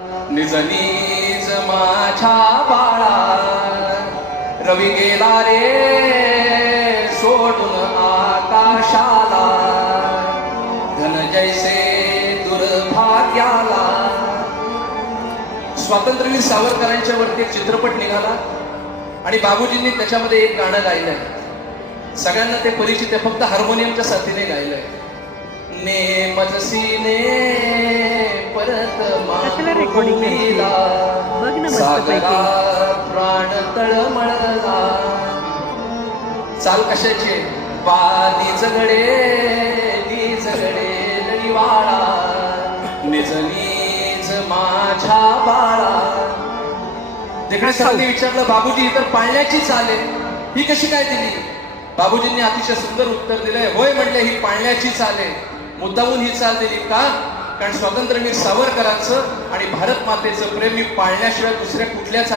निज निज माझ्या बाळा, रवी गेला रे सोडून आकाशाला, धन जैसे दुर्भाग्याला. स्वातंत्र्यवीर सावरकरांच्या वरती एक चित्रपट निघाला आणि बाबूजींनी त्याच्यामध्ये एक गाणं गायलंय. सगळ्यांना ते परिचित आहे, फक्त हार्मोनियमच्या साथीने गायलंय. नेमत सीने परत मागुमीला, सागरा प्राण तळमळला. चाल कशाची? वाली जगडे लढीवाळा, निज निज माझ्या बाळा. देखणे सरांनी विचारलं, बाबूजी तर पाळण्याची चाल आहे, ही कशी काय दिली? बाबूजींनी अतिशय सुंदर उत्तर दिलंय. होय म्हणले, ही पाळण्याची चाल आहे. मुद्दामून ही चाल दिली का? कारण स्वातंत्र्यवीर सावरकरांचं आणि भारत मातेचं प्रेम मी पाळण्याशिवाय दुसऱ्या कुठल्याच